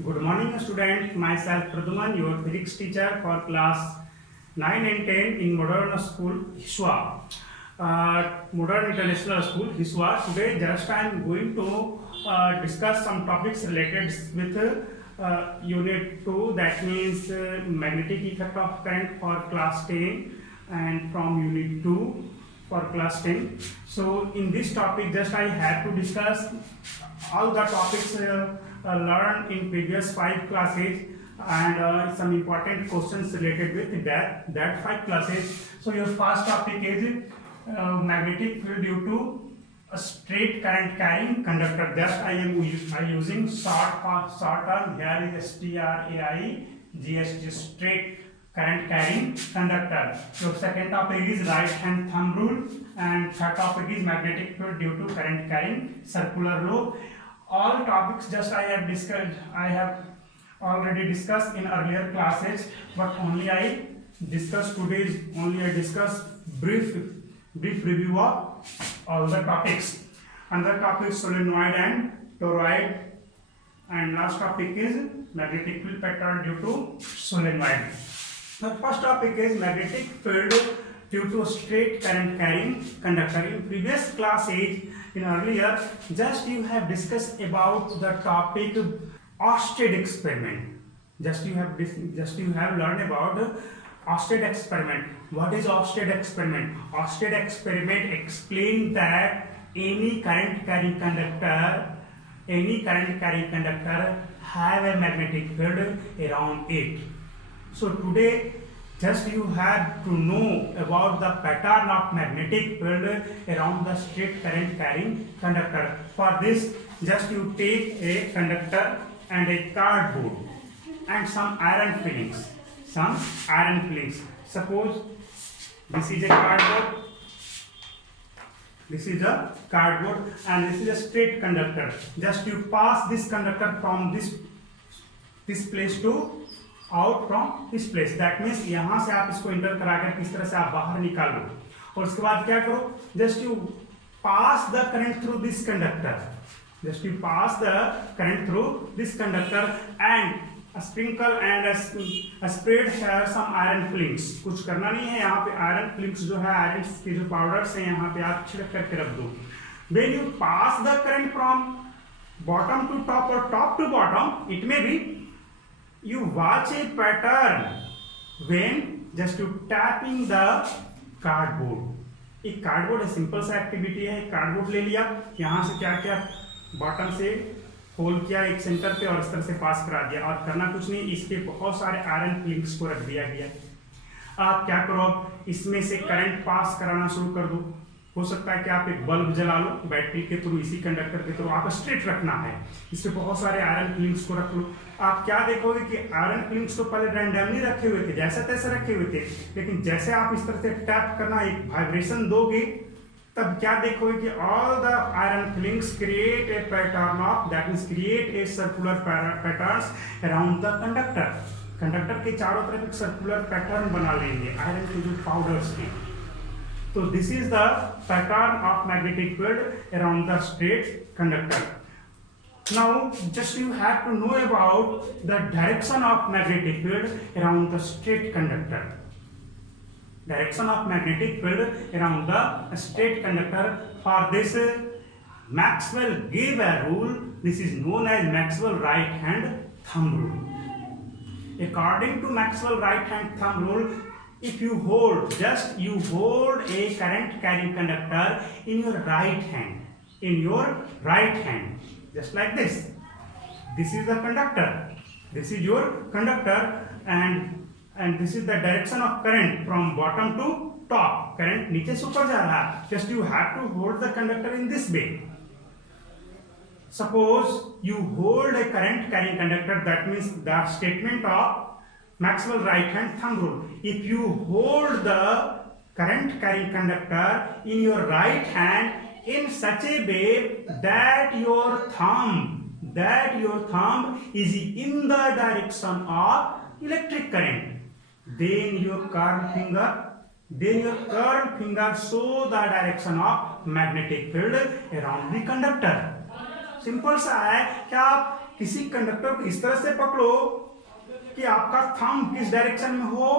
Good morning, student. Myself Praduman, your physics teacher for class 9 and 10 in Modern School, Hiswa. Modern International School, Hiswa. Today, just I am going to discuss some topics related with Unit 2. That means magnetic effect of current for class 10, and from Unit 2 for class 10. So, in this topic, just I have to discuss all the topics learned in previous 5 classes, and some important questions related with that 5 classes. So your first topic is magnetic field due to a straight current carrying conductor. Just I am using short term. Here is STRAIGST, straight current carrying conductor. So second topic is right hand thumb rule, and third topic is magnetic field due to current carrying circular loop. All topics just I have already discussed in earlier classes, but only I discuss brief review of all the topics. Another topic solenoid and toroid, and last topic is magnetic field pattern due to solenoid. The first topic is magnetic field due to straight current carrying conductor. In previous classes, in earlier, just you have discussed about the topic Oersted experiment. Just you have learned about Oersted experiment. What is Oersted experiment? Oersted experiment explains that any current carrying conductor have a magnetic field around it. So today, just you have to know about the pattern of magnetic field around the straight current carrying conductor. For this, just you take a conductor and a cardboard and some iron filings. Suppose this is a cardboard. This is a cardboard and this is a straight conductor. Just you pass this conductor from this place to out from this place. That means यहां से आप इसको inter कराकर किस तरह से आप बाहर निकालो, और उसके बाद क्या करो, just you pass the current through this conductor and sprinkle and spread some iron filings. कुछ करना नहीं है, यहाँ पे आयरन फिलिंग्स जो है, आयरन के जो पाउडर्स है यहाँ पे आप छिड़क करके रख दो. When you pass the current from bottom to top और top to bottom, it may be you watch a pattern when just you tapping the cardboard. एक कार्डबोर्ड है, सिंपल सा एक्टिविटी है. कार्डबोर्ड ले लिया, यहाँ से क्या क्या बॉटम से होल किया एक सेंटर पे और इस तरह से पास करा दिया, और करना कुछ नहीं, इसके बहुत सारे आयरन फिलिंग्स को रख दिया गया. आप क्या करो, इसमें से करंट पास कराना शुरू कर दो. हो सकता है कि आप एक बल्ब जला लो बैटरी के थ्रू, इसी कंडक्टर के थ्रू. आप स्ट्रेट रखना है, इस पे बहुत सारे आयरन फिलिंग्स को रख लो. आप क्या देखोगे कि आयरन फिलिंग्स तो पहले रैंडमली रखे हुए थे, जैसे तैसे रखे हुए थे, लेकिन जैसे आप इस तरह से टैप करना, एक वाइब्रेशन दोगे, तब क्या देखोगे कि all the iron filings create a pattern of, that means create a circular patterns around the conductor. Conductor के चारों तरफ एक सर्कुलर पैटर्न बना लेंगे आयरन के जो पाउडर्स हैं. So this is the pattern of magnetic field around the straight conductor. Now just you have to know about the direction of magnetic field around the straight conductor. Direction of magnetic field around the straight conductor. For this, Maxwell gave a rule. This is known as Maxwell right hand thumb rule. According to Maxwell right hand thumb rule, if you hold a current carrying conductor in your right hand, just like this. This is the conductor, this is your conductor, and this is the direction of current from bottom to top. Current नीचे से ऊपर जा रहा है. Just you have to hold the conductor in this way. Suppose you hold a current carrying conductor, that means the statement of Maxwell right hand thumb rule. If you hold the current carrying conductor in your right hand in such a way that your thumb is in the direction of electric current, then your curved finger show the direction of magnetic field around the conductor. Simple सा है कि आप किसी conductor को इस तरह से पकड़ो कि आपका थंब किस डायरेक्शन में हो,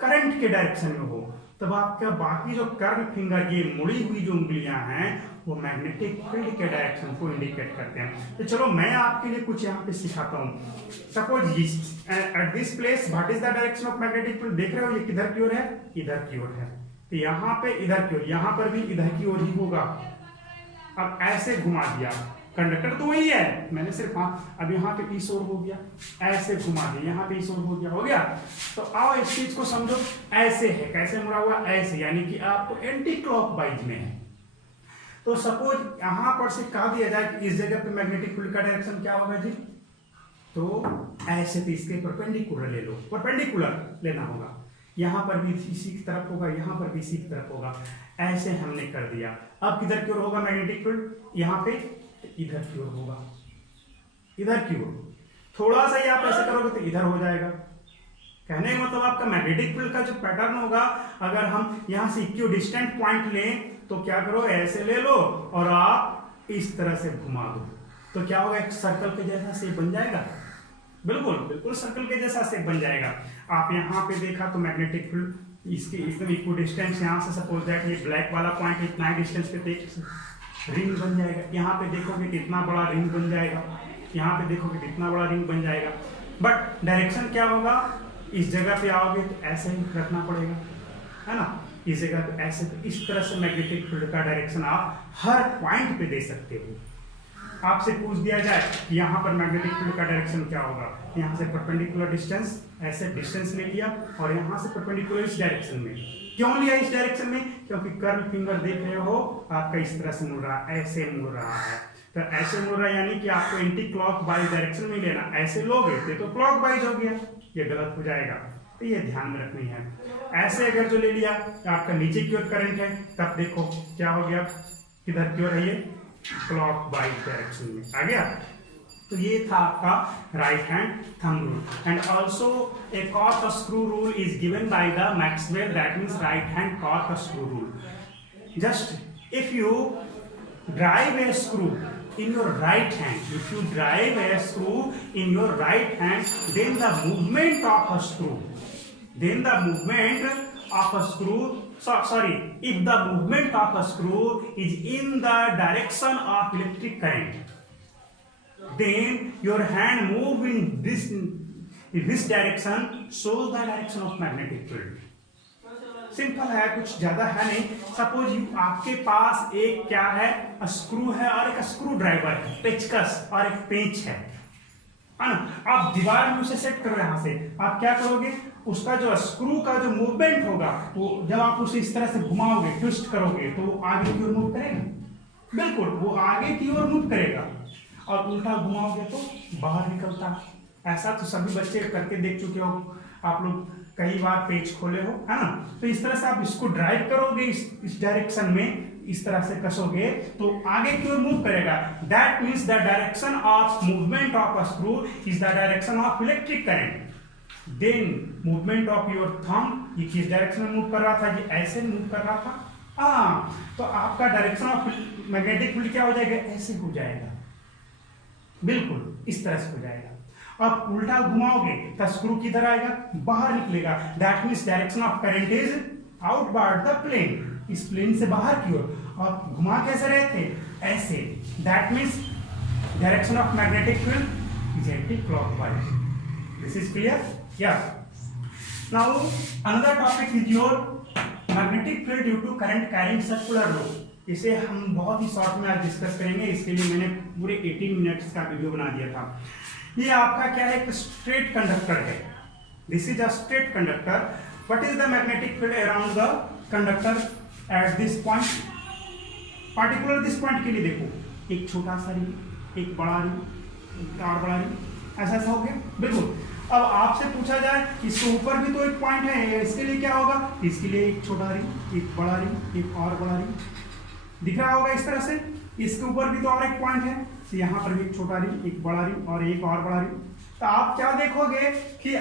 करंट के डायरेक्शन में हो, तब आपका बाकी जो कर्व फिंगर, ये मुड़ी हुई जो उंगलियां हैं, वो मैग्नेटिक फील्ड के डायरेक्शन को इंडिकेट करते हैं। तो चलो मैं आपके लिए कुछ यहाँ पे सिखाता हूँ। Suppose at this place what is the direction of magnetic field, देख रहे हो ये किधर की ओर है, इधर की ओर है। तो यहाँ पे इधर की ओर, यहाँ पर भी इधर की ओर ही होगा। अब ऐसे घुमा दिया, कंडक्टर तो वही है, मैंने सिर्फ अब यहाँ पे इस ओर हो गया, ऐसे घुमा दिया, यहाँ पे इस ओर हो गया। तो आओ इस चीज को समझो, ऐसे है, कैसे मुड़ा हुआ, ऐसे, यानी कि आपको एंटी क्लॉकवाइज में है। तो सपोज यहां पर से कहा दिया जाए कि इस जगह पे मैग्नेटिक फील्ड का डायरेक्शन क्या होगा जी, तो ऐसे, तो इसके परपेंडिकुलर ले लो, परपेंडिकुलर लेना होगा। यहां पर भी इसी की तरफ होगा, यहां पर भी इसी की तरफ होगा, ऐसे हमने कर दिया। अब किधर की ओर होगा मैग्नेटिक फील्ड, यहाँ पे इधर की ओर होगा, इधर की ओर। थोड़ा सा ही आप ऐसे करोगे तो इधर हो जाएगा। कहने का मतलब आपका मैग्नेटिक फील्ड का जो पैटर्न होगा, अगर हम यहां से इक्विडिस्टेंट पॉइंट लें तो क्या करो, ऐसे ले लो और आप इस तरह से घुमा दो, तो क्या होगा, एक सर्कल के जैसा शेप बन जाएगा। बिल्कुल बिल्कुल सर्कल के जैसा शेप बन जाएगा। आप यहाँ पे देखा तो मैग्नेटिक फील्ड इसके एकदम इक्विडिस्टेंट, यहाँ से सपोज दैट ये ब्लैक वाला पॉइंट इतना डिस्टेंस पे रिंग बन जाएगा। यहाँ पे देखोगे कितना बड़ा रिंग बन जाएगा, यहाँ पे देखोगे कितना बड़ा रिंग बन जाएगा। बट डायरेक्शन क्या होगा, इस जगह पे आओगे तो ऐसे ही रखना पड़ेगा, है ना, इस जगह पे ऐसे। तो इस तरह से मैग्नेटिक फील्ड का डायरेक्शन आप हर पॉइंट पे दे सकते हो। आपसे पूछ दिया जाए यहाँ पर मैग्नेटिक फील्ड का डायरेक्शन क्या होगा, यहाँ से परपेंडिकुलर डिस्टेंस, ऐसे डिस्टेंस ले लिया और यहाँ से परपेंडिकुलर इस डायरेक्शन में। क्यों लिया इस डायरेक्शन में, क्योंकि कर्व फिंगर देख रहे हो आपका इस तरह से मुड़ रहा है, ऐसे मुड़ रहा है। तो ऐसे मुड़ रहा है यानी कि आपको एंटी क्लॉकवाइज डायरेक्शन में लेना। ऐसे लोगे तो क्लॉकवाइज हो गया, ये गलत हो जाएगा, तो ये ध्यान में रखनी है। ऐसे अगर जो ले लिया आपका नीचे की ओर करंट है, तब देखो क्या हो गया, किधर की ओर है, ये क्लॉकवाइज डायरेक्शन में आ गया। तो ये था आपका right hand thumb rule. And also a cork screw rule is given by the Maxwell, that means right hand cork screw rule. Just if you drive A screw in your right hand, if you drive a screw in your right hand, then the movement of a screw, if the movement of a screw is in the direction of electric current, then your hand move in this direction shows the direction of magnetic field. Simple है, कुछ ज्यादा है नहीं। Suppose आपके पास एक क्या है, screw है और एक स्क्रू ड्राइवर है, पेचकस और एक पेंच है ना। आप दीवार में उसे सेट करो, यहां से आप क्या करोगे, उसका जो स्क्रू का जो मूवमेंट होगा, वो जब आप उसे इस तरह से घुमाओगे, ट्विस्ट करोगे, तो वो आगे की ओर मूव करेगा। बिल्कुल, वो आगे की ओर मूव करेगा। और उल्टा घुमाओगे तो बाहर निकलता। ऐसा तो सभी बच्चे करके देख चुके हो आप लोग, कई बार पेज खोले हो, है ना। तो इस तरह से आप इसको ड्राइव करोगे, इस डायरेक्शन में इस तरह से कसोगे तो आगे की ओर मूव करेगा। That means the direction of movement of a screw is the direction of electric current. Then movement of your thumb, ये किस डायरेक्शन में मूव कर रहा था, ये ऐसे मूव कर रहा था। तो आपका डायरेक्शन ऑफ मैग्नेटिक फील्ड क्या हो जाएगा, ऐसे हो जाएगा, बिल्कुल इस तरह से हो जाएगा। आप उल्टा घुमाओगे तो स्क्रू किधर आएगा, बाहर निकलेगा। That means direction of current is outward the plane, इस प्लेन से बाहर की ओर। आप घुमा कैसे रहे थे, ऐसे। That means direction of magnetic field is anticlockwise. This is clear? Yes. Now another topic is your magnetic field due to current carrying circular row. इसे हम बहुत ही शॉर्ट में आज डिस्कस करेंगे। इसके लिए मैंने पूरे 18 मिनट्स का वीडियो बना दिया था। ये आपका क्या है, एक स्ट्रेट कंडक्टर है। This is a straight conductor. What is the magnetic field around the conductor at this point, particular this point के लिए देखो, एक छोटा सा रिंग, एक बड़ा रिंग, एक और बड़ा रिंग, ऐसा ऐसा हो गया, बिल्कुल। अब आपसे पूछा जाए इसके ऊपर भी तो एक पॉइंट है, इसके लिए क्या होगा, इसके लिए एक छोटा रिंग, एक बड़ा रिंग, एक और बड़ा रिंग, दिख रहा होगा इस तरह से। इसके ऊपर भी तो और एक पॉइंट है, तो यहाँ पर भी एक छोटा रिंग, एक बड़ा रिंग और एक और बड़ा रिंग। तो आप क्या देखोगे कि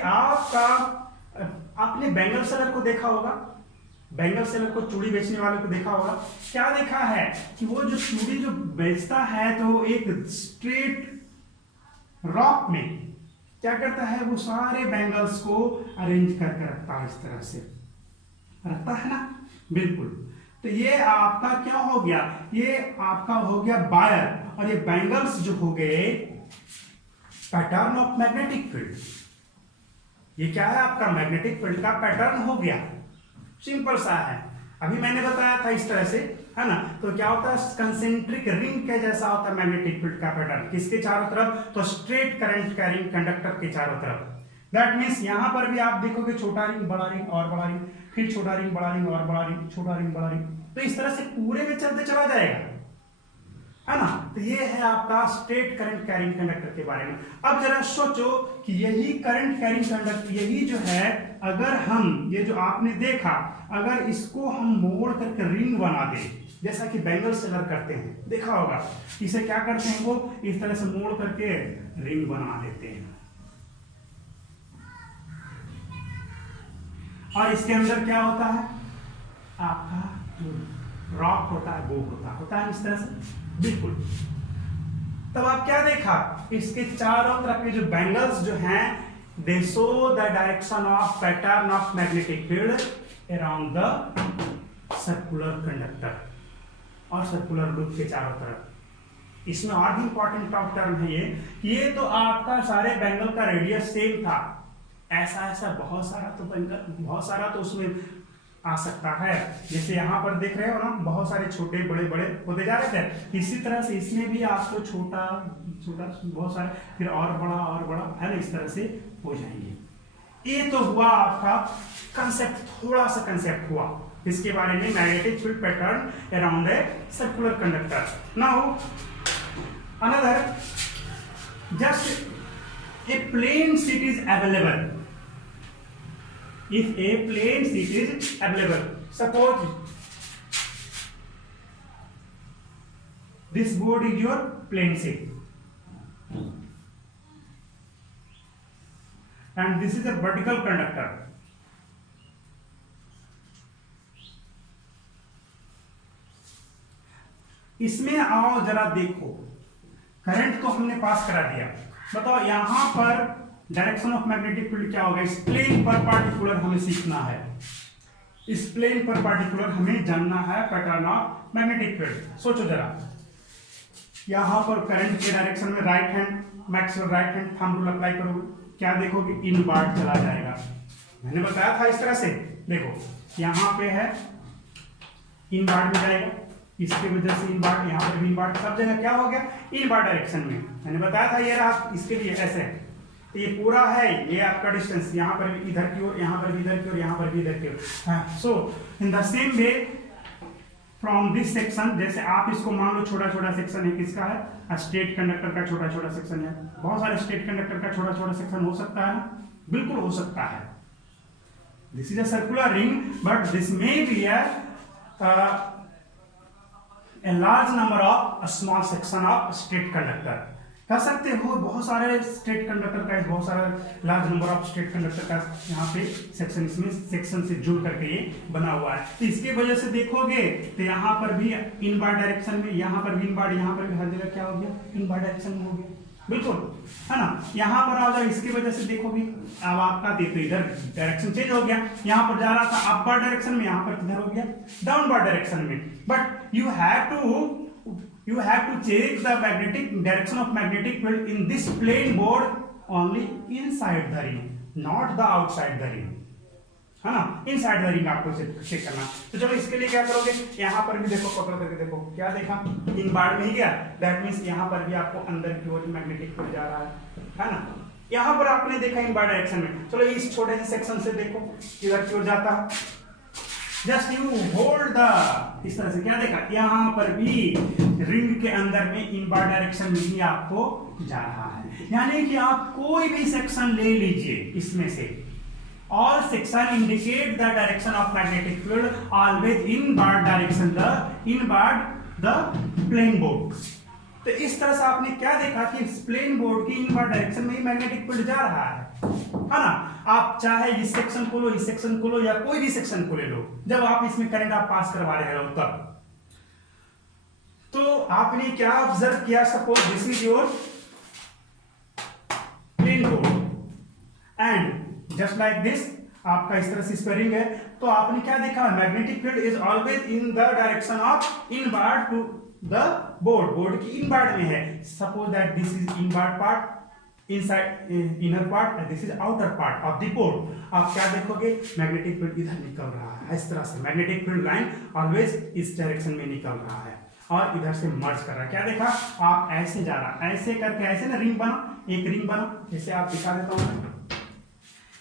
आपने बैंगल सेलर को देखा होगा, बैंगल सेलर को, चूड़ी बेचने वाले को देखा होगा। क्या देखा है कि वो जो चूड़ी जो बेचता है तो एक स्ट्रेट रॉक में क्या करता है, वो सारे बैंगल्स को अरेंज करके रखता है, इस तरह से रखता है ना, बिल्कुल। तो ये आपका क्या हो गया, ये आपका हो गया वायर, और ये बैंगल्स जो हो गए पैटर्न ऑफ मैग्नेटिक फील्ड। ये क्या है, आपका मैग्नेटिक फील्ड का पैटर्न हो गया, सिंपल सा है। अभी मैंने बताया था इस तरह से, है ना। तो क्या होता है, कंसेंट्रिक रिंग के जैसा होता है मैग्नेटिक फील्ड का पैटर्न, किसके चारों तरफ, तो स्ट्रेट करंट कैरिंग कंडक्टर के चारों तरफ। दैट मीन्स यहां पर भी आप देखोगे छोटा रिंग बड़ा रिंग और बड़ा रिंग, फिर छोटा रिंग बड़ा रिंग और बड़ा रिंग, छोटा रिंग बड़ा रिंग, तो इस तरह से पूरे में चलते चला जाएगा, है ना। तो ये है आपका स्ट्रेट करंट कैरिंग कंडक्टर के बारे में। अब जरा सोचो कि यही करंट कैरिंग कंडक्टर, यही जो है, अगर हम ये जो आपने देखा, अगर इसको हम मोड़ करके रिंग बना दें, जैसा कि बैंगल सेलर करते हैं, देखा होगा, इसे क्या करते हैं, वो इस तरह से मोड़ करके रिंग बना देते हैं, और इसके अंदर क्या होता है, आपका जो रॉक होता है वो होता है इस तरह से, बिल्कुल। तब आप क्या देखा, इसके चारों तरफ के जो बैंगल्स जो हैं, दे show the direction of pattern of magnetic field around the circular conductor और सर्कुलर लूप के चारों तरफ। इसमें और भी इंपॉर्टेंट टर्म है ये तो आपका सारे बैंगल का रेडियस सेम था, ऐसा बहुत सारा तो उसमें आ सकता है। जैसे यहाँ पर देख रहे हो ना, बहुत सारे छोटे बड़े बड़े होते जा रहे थे, इसी तरह से इसमें भी आपको छोटा बहुत सारे, फिर और बड़ा है ना, इस तरह से हो जाएंगे। ये तो हुआ आपका कंसेप्ट, थोड़ा सा कंसेप्ट हुआ इसके बारे में, magnetic field pattern around a circular conductor. Now another, just a plane sheet is available, if a plane sheet is available, suppose this board is your plane sheet and this is a vertical conductor, इसमें आओ जरा देखो, current तो हमने पास करा दिया, बताओ यहां पर डायरेक्शन ऑफ मैग्नेटिक फील्ड क्या होगा, इस प्लेन पर पार्टिकुलर हमें सीखना है, इस प्लेन पर पार्टिकुलर हमें जानना है पैटर्न ऑफ मैग्नेटिक फील्ड। सोचो जरा, यहां पर करंट के डायरेक्शन में right hand Maxwell right hand thumb rule apply करोगे, क्या देखोगे, इनवर्ड चला जाएगा। मैंने बताया था इस तरह से, देखो यहां पे है इनवर्ड में जाएगा, इसके वजह से इनवर्ड, यहां पर भी इनवर्ड, सब जगह क्या हो गया, इनवर्ड डायरेक्शन में। मैंने बताया था ये रहा, इसके लिए ऐसे है, तो ये पूरा है, ये आपका डिस्टेंस, यहाँ पर भी इधर की ओर, यहाँ पर भी इधर की ओर, यहाँ पर भी इधर की ओर। So in the same way from this section, जैसे आप इसको मान लो छोटा छोटा सेक्शन है, किसका है, स्ट्रेट कंडक्टर का छोटा छोटा सेक्शन है, बहुत सारे स्ट्रेट कंडक्टर का छोटा छोटा सेक्शन हो सकता है, बिल्कुल हो सकता है। This is a circular ring, but this may be a large number of a small section of straight conductor, कह सकते हो बहुत सारे स्ट्रेट कंडक्टर का, बहुत सारा large number of straight conductor का यहाँ पे सेक्शन, इसमें सेक्शन से जुड़ करके ये बना हुआ है। तो इसके वजह से देखोगे तो यहाँ पर भी इनवर्ड डायरेक्शन में, यहाँ पर भी इनवर्ड, यहाँ पर भी हर जगह क्या हो गया, इनवर्ड डायरेक्शन में हो गया, बिल्कुल, है ना। यहाँ पर आ जाओ, इसकी वजह से देखोगे अब आपका देखो इधर डायरेक्शन चेंज हो गया, यहाँ पर जा रहा था अपवर्ड डायरेक्शन में, यहाँ पर किधर हो गया, डाउनवर्ड डायरेक्शन में। But you have to change the magnetic direction of magnetic field in this plane board only inside the ring, not the outside the ring, है ना, इनसाइड द रिंग आपको चेक करना। तो चलो इसके लिए क्या करोगे, यहाँ पर भी देखो, पकड़ करके देखो, क्या देखा, इनवर्ड में ही गया, दैट मीन्स यहाँ पर भी आपको अंदर की ओर मैग्नेटिक फील्ड जा रहा है ना। यहाँ पर आपने देखा इनवर्ड डायरेक्शन में, चलो इस छोटे से सेक्शन से देखो किधर की ओर जाता है, जस्ट यू होल्ड द, इस तरह से क्या देखा, यहाँ पर भी रिंग के अंदर में इनवर्ड डायरेक्शन में ही आपको जा रहा है। यानी कि आप कोई भी सेक्शन ले लीजिए इसमें से, all section indicate the direction of magnetic field always inward direction, the plane board। तो इस तरह से आपने क्या देखा कि प्लेन बोर्ड की इनवर्ड डायरेक्शन में ही मैग्नेटिक फील्ड जा रहा है ना। आप चाहे इस सेक्शन को लो, इस सेक्शन को लो, या कोई भी सेक्शन को ले लो, जब आप इसमें करंट आप पास करवा रहे हो तब, तो आपने क्या ऑब्जर्व किया, suppose this is your just like this, आपका इस तरह से स्पेयरिंग है, तो आपने क्या देखा, magnetic field is always in the direction of inward to the board, board की इनवर्ड में है। Suppose that this is inward part, inside inner part, this is outer part of the board. आप क्या देखोगे, मैग्नेटिक फील्ड इधर निकल रहा है, इस तरह से मैग्नेटिक फील्ड लाइन ऑलवेज इस डायरेक्शन में निकल रहा है और इधर से मर्ज कर रहा है। क्या देखा, आप ऐसे जा रहा, ऐसे करके ऐसे ना रिंग बना, एक रिंग बना, जैसे आप दिखा देता हूं,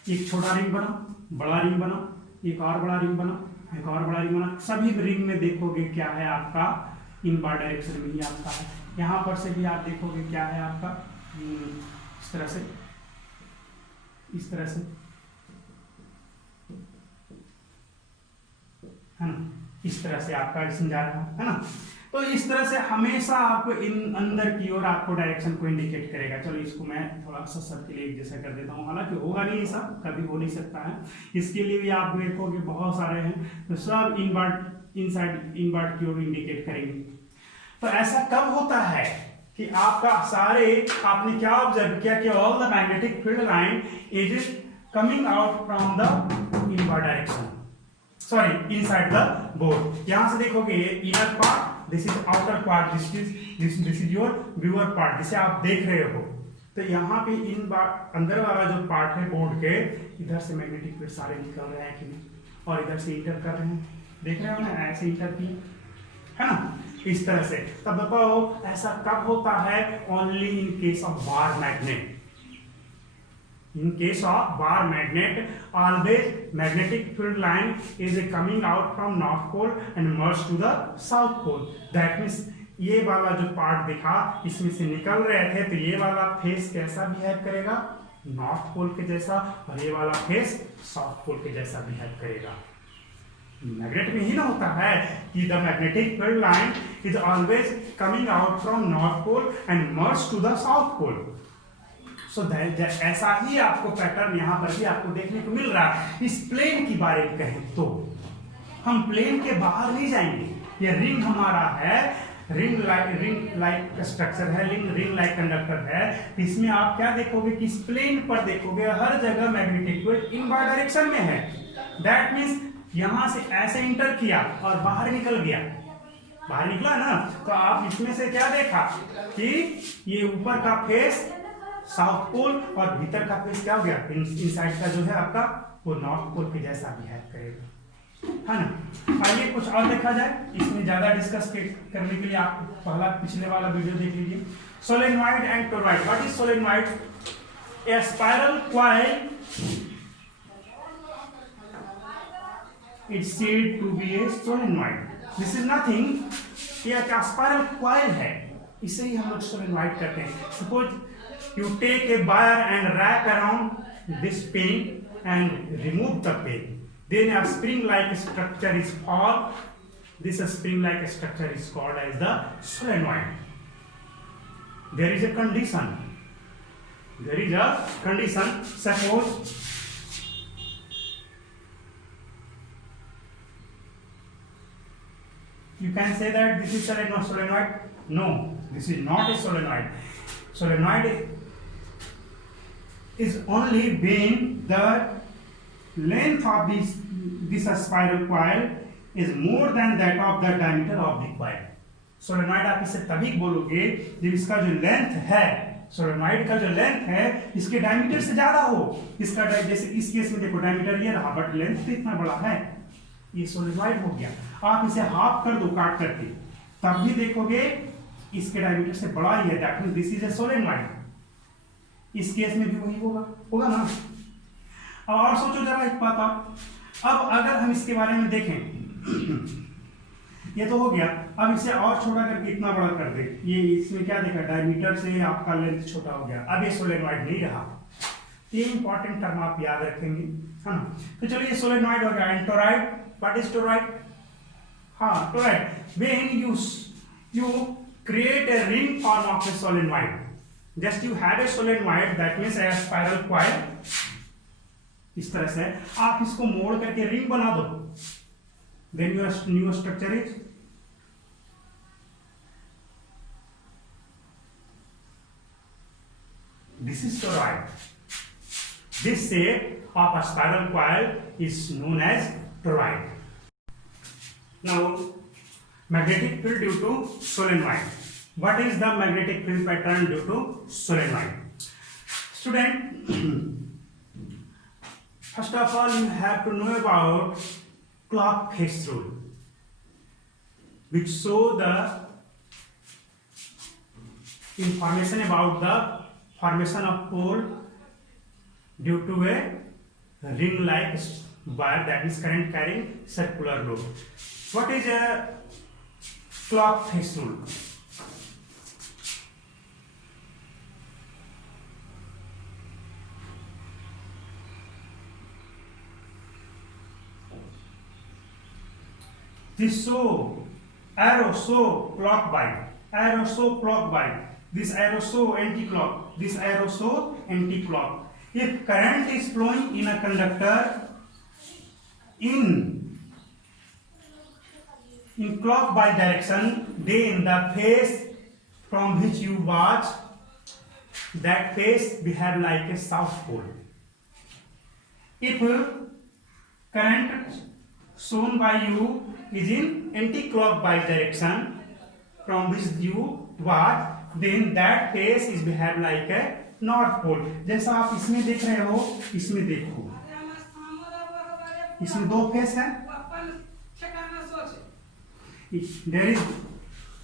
एक छोटा रिंग बना, बड़ा रिंग बना, एक और बड़ा रिंग बना, एक और बड़ा रिंग बना। सभी रिंग में देखोगे क्या है, आपका इनवर्ड डायरेक्शन में ही आपका है। यहां पर से भी आप देखोगे क्या है आपका, इस तरह से, इस तरह से, है ना, इस तरह से आपका इसमें जा रहा है ना। तो इस तरह से हमेशा आपको इन अंदर की ओर आपको डायरेक्शन को इंडिकेट करेगा। चलो इसको मैं थोड़ा सा सबके लिए एक जैसा कर देता हूँ, हालांकि होगा नहीं ऐसा, कभी हो नहीं सकता है। इसके लिए भी आप देखोगे बहुत सारे हैं, तो सब इनवर्ड, इनसाइड इनवर्ड की ओर इंडिकेट करेंगे। तो ऐसा कब होता है कि आपका सारे, आपने क्या ऑब्जर्व किया कि all the magnetic field line is coming out from the inward direction, sorry inside the board. यहां से देखोगे inner part, this is outer part, this is your viewer part, जिसे आप देख रहे हो। तो यहाँ पे इन अंदर वाला जो पार्ट है बोर्ड के, इधर से मैग्नेटिक फील्ड सारे निकल रहे हैं कि नहीं, और इधर से इंटर कर रहे हैं, देख रहे हो ना, ऐसे इंटर की, है ना, इस तरह से। तब बताओ ऐसा कब होता है, only in case of bar magnet. In case of bar magnet, always magnetic field line is coming out from north pole and merge to the south pole. That means ये वाला जो पार्ट दिखा, इसमें से निकल रहे थे, तो ये वाला फेस कैसा बिहेव करेगा, नॉर्थ पोल के जैसा, और ये वाला फेस साउथ पोल के जैसा बिहेव करेगा। मैग्नेट में ही ना होता है कि the magnetic field line is always coming out from north pole and merge to the south pole. So ऐसा ही आपको पैटर्न यहाँ पर भी आपको देखने को मिल रहा है। इस प्लेन की बारे में कहें तो हम प्लेन के बाहर नहीं जाएंगे। ये रिंग हमारा है, रिंग लाइक स्ट्रक्चर है, रिंग लाइक कंडक्टर है। इसमें आप क्या देखोगे कि इस प्लेन पर देखोगे हर जगह मैग्नेटिक फील्ड इनवर्ड डायरेक्शन में है। दैट मींस यहां से ऐसे इंटर किया और बाहर निकल गया, बाहर निकला ना, तो आप इसमें से क्या देखा कि ये ऊपर का फेस साउथ पोल और भीतर का फेस क्या हो गया, इनसाइड का जो है आपका वो नॉर्थ पोल के जैसा बिहेव करेगा, है ना। आइए कुछ और देखा जाए, इसमें ज्यादा डिस्कस करने के लिए आप पहला पिछले वाला वीडियो देख लीजिए। Solenoid and toroid. What is solenoid? A spiral coil, it's said to be a solenoid. This is nothing, ये क्या स्पाइरल कॉइल है, इसे ही हम लोग सोलेनॉइड कहते हैं। Suppose you take a wire and wrap around this pin and remove the pin, then a spring like structure is formed. This spring like structure is called as the solenoid. There is a condition, there is a condition. Suppose you can say that this is a solenoid. No, this is not a solenoid. Solenoid is only when the length of this spiral coil is more than that of the diameter of the coil. Solenoid आप इसे तभी बोलोगे जब इसका जो length है, solenoid का जो लेंथ है इसके डायमीटर से ज्यादा हो। इसका जैसे इस केस में देखो डायमीटर ये रहा बट लेंथ तो इतना बड़ा है, ये सोलेनॉइड हो गया। आप इसे हाफ कर दो काट करके, तब भी देखोगे इसके डायमीटर से बड़ा ही है, that means this is a solenoid. इस केस में भी वही होगा ना। अब और सोचो जरा एक बात आप, अब अगर हम इसके बारे में देखें, ये तो हो गया, अब इसे और छोटा करके इतना बड़ा कर दे, ये इसमें क्या देखा, डायमीटर से आपका लेंथ छोटा हो गया, अब ये सोलेनॉइड नहीं रहा। ये इंपॉर्टेंट टर्म आप याद रखेंगे, है ना। तो चलिए ये सोलेनॉइड हो गया। And toroid, what is toroid? हाँ, toroid, when you create a ring form of a solenoid. Just you have a solenoid, that means a spiral coil, इस तरह से आप इसको मोड़ करके रिंग बना दो, then your new structure is this is toroid. This shape of a spiral coil is known as toroid. Now, magnetic field due to solenoid. What is the magnetic field pattern due to solenoid? Student, first of all, you have to know about clock phase rule, which show the information about the formation of pole due to a ring-like wire, that is current carrying circular loop. What is a clock phase rule? This arrow show clockwise, arrow show clockwise, this arrow show anti-clock, this arrow show anti-clock. If current is flowing in a conductor in clockwise direction, then the phase from which you watch, that phase behave like a south pole. If current shown by you is in anti-clockwise direction from which you watch, then that phase is behave like a north pole. जैसा आप इसमें देख रहे हो, इसमें देखो, इसमें दो फेस है, देयर इज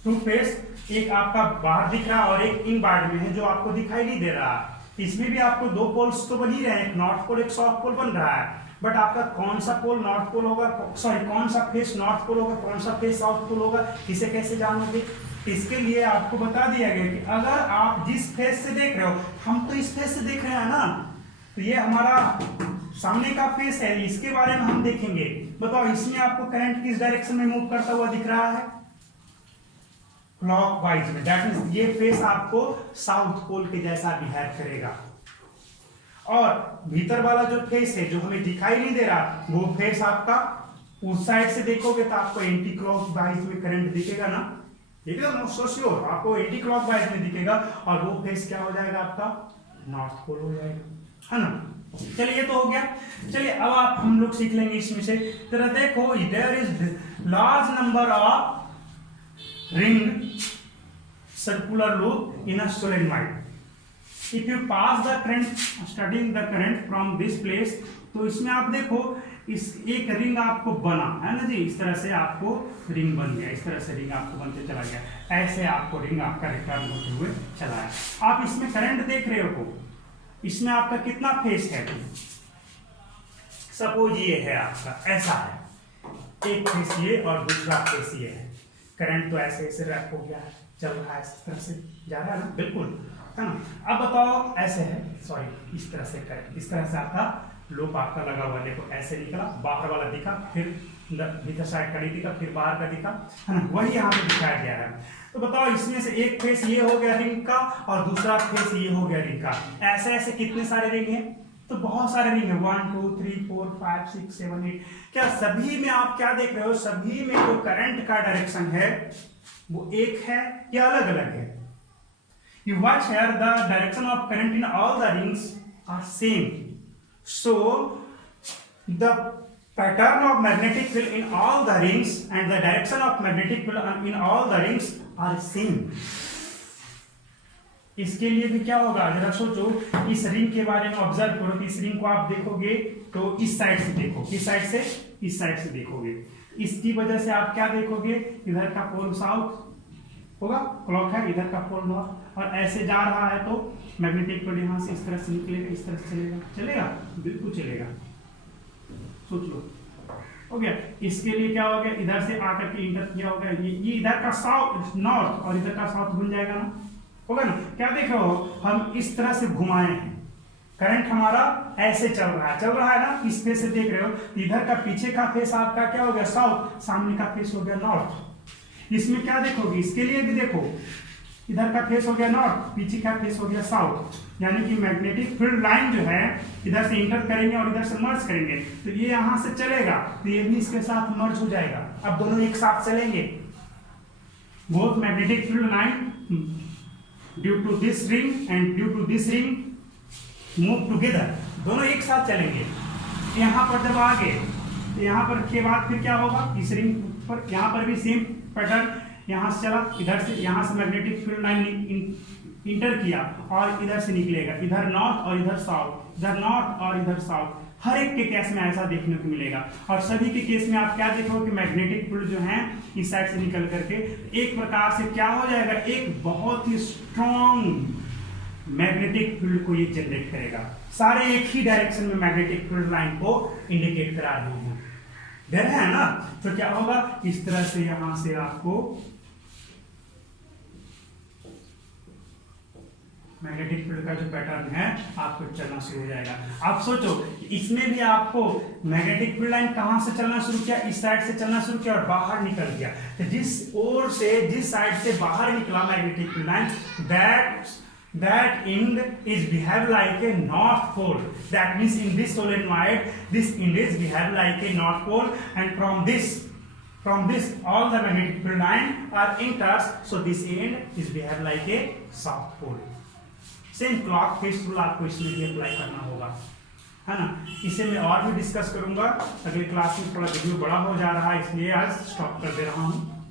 टू फेस. एक आपका बाहर दिख रहा और एक इन बार्ड में है जो आपको दिखाई नहीं दे रहा. इसमें भी आपको दो पोल्स तो बन ही रहे हैं, एक नॉर्थ पोल एक साउथ पोल बन रहा है. बट आपका कौन सा पोल नॉर्थ पोल होगा, सॉरी कौन सा फेस नॉर्थ पोल होगा, कौन सा फेस साउथ पोल होगा, इसे कैसे जानोगे? इसके लिए आपको बता दिया गया कि अगर आप जिस फेस से देख रहे हो, हम तो इस फेस से देख रहे हैं ना, तो ये हमारा सामने का फेस है, इसके बारे में हम देखेंगे. बताओ इसमें आपको करंट किस डायरेक्शन में मूव करता हुआ दिख रहा है? क्लॉकवाइज में. दैट मींस ये फेस आपको साउथ पोल के जैसा बिहेव करेगा. और भीतर वाला जो फेस है जो हमें दिखाई नहीं दे रहा, वो फेस आपका उस साइड से देखोगे तो आपको एंटी क्लॉकवाइज में करंट दिखेगा ना, एकदम श्योर आपको एंटी क्लॉकवाइज में दिखेगा. और वो फेस क्या हो जाएगा आपका? नॉर्थ पोल हो जाएगा, है ना. चलिए ये तो हो गया. चलिए अब आप हम लोग सीख लेंगे इसमें से. जरा देखो, there is large number of ring circular loop in a solenoid. If you pass the current, starting the current from this place, तो इसमें आप देखो इस एक रिंग आपको बना है ना जी, इस तरह से आपको रिंग बन गया, इस तरह से रिंग आपको बनते चला गया, ऐसे आपको रिंग आपका रिटर्न होते हुए चला है. आप इसमें करंट देख रहे हो, इसमें आपका कितना फेस है? सपोज ये है आपका, ऐसा है, एक फेस ये और दूसरा फेस ये है. करंट तो ऐसे ऐसे रैप हो गया, चल रहा है, इस तरह से जा रहा है ना, बिल्कुल, है ना. अब बताओ ऐसे है, सॉरी इस तरह से करंट, इस तरह से आपका लूप आपका लगा हुआ, देखो ऐसे निकला, बाहर वाला दिखा, फिर भीतर साइड का नहीं दिखा, फिर बाहर का दिखा, है ना. वही यहाँ पे दिखाया गया है. तो बताओ इसमें से एक फेस ये हो गया रिंग का और दूसरा फेस ये हो गया रिंग का. ऐसे ऐसे कितने सारे रिंग हैं? तो बहुत सारे रिंग है, 1 2 3 4 5 6 7 8. क्या सभी में आप क्या देख रहे हो? सभी में जो करंट का डायरेक्शन है वो एक है या अलग अलग है? You watch here, the direction of current in all the rings are same. So the pattern of magnetic field in all the rings and the direction of magnetic field in all the rings are same. इसके लिए भी क्या होगा? जरा सोचो, इस ring के बारे में ऑब्जर्व करो. इस रिंग को आप देखोगे तो इस साइड से देखो, किस साइड से? इस साइड से देखोगे. इसकी वजह से आप क्या देखोगे? इधर का पोल साउथ होगा, क्लॉक है, इधर का पोल नॉर्थ, और ऐसे जा रहा है तो मैग्नेटिक फील्ड यहाँ से इस तरह से निकलेगा, इस तरह से चलेगा. चलेगा, बिल्कुल चलेगा. सोच लो, हो गया. इसके लिए क्या हो गया? इधर से आकर के इंटर किया होगा, ये इधर का साउथ नॉर्थ और इधर का साउथ बन जाएगा ना, होगा ना. क्या देख रहे हो? हम इस तरह से घुमाए हैं, करंट हमारा ऐसे चल रहा है ना. इस फेस से देख रहे हो, इधर का पीछे का फेस आपका क्या हो गया? साउथ. सामने का फेस हो गया नॉर्थ. इसमें क्या देखोगे? इसके लिए भी देखो, इधर का फेस हो गया नॉर्थ, पीछे का फेस हो गया साउथ. यानी कि मैग्नेटिक फील्ड लाइन जो है इधर से इंटर करेंगे और इधर से मर्ज करेंगे, तो ये यहां से चलेगा तो ये भी इसके साथ मर्ज हो जाएगा. अब दोनों एक साथ चलेंगे. Both magnetic field line due to this ring and due to this ring move together, दोनों एक साथ चलेंगे। यहाँ पर जब आ गए तो यहाँ पर के बाद फिर क्या होगा, इस रिंग पर यहाँ पर भी सेम पैटर्न, यहाँ से चला, इधर से यहाँ से मैग्नेटिक फील्ड लाइन इंटर किया और इधर से निकलेगा, इधर नॉर्थ और इधर साउथ, इधर नॉर्थ और इधर साउथ, हर एक के केस में ऐसा देखने को मिलेगा। और सभी के केस में आप क्या देखोगे कि मैग्नेटिक फील्ड जो है इस साइड से निकल करके एक प्रकार से क्या हो जाएगा, एक बहुत ही स्ट्रॉन्ग मैग्नेटिक फील्ड को ये जनरेट करेगा। सारे एक ही डायरेक्शन में मैग्नेटिक फील्ड लाइन को इंडिकेट करा दूंगा, डर है ना। तो क्या होगा, इस तरह से यहां से आपको मैग्नेटिक फील्ड का जो पैटर्न है आपको चलना शुरू हो जाएगा। आप सोचो इसमें भी आपको मैग्नेटिक फील्ड लाइन कहां से चलना शुरू किया, इस साइड से चलना शुरू किया और बाहर निकल गया। तो जिस ओर से, जिस साइड से बाहर निकला magnetic field line, that end is behave like a north pole. That means in this solenoid, this end is behave like a north pole, and from this all the magnetic field line are enters, so this end is behave like a south pole. Same clock face rule आपको इसमें भी apply करना होगा, है ना। इसे मैं और भी डिस्कस करूंगा अगले क्लास में, थोड़ा वीडियो बड़ा हो जा रहा है इसलिए आज स्टॉप कर दे रहा हूं।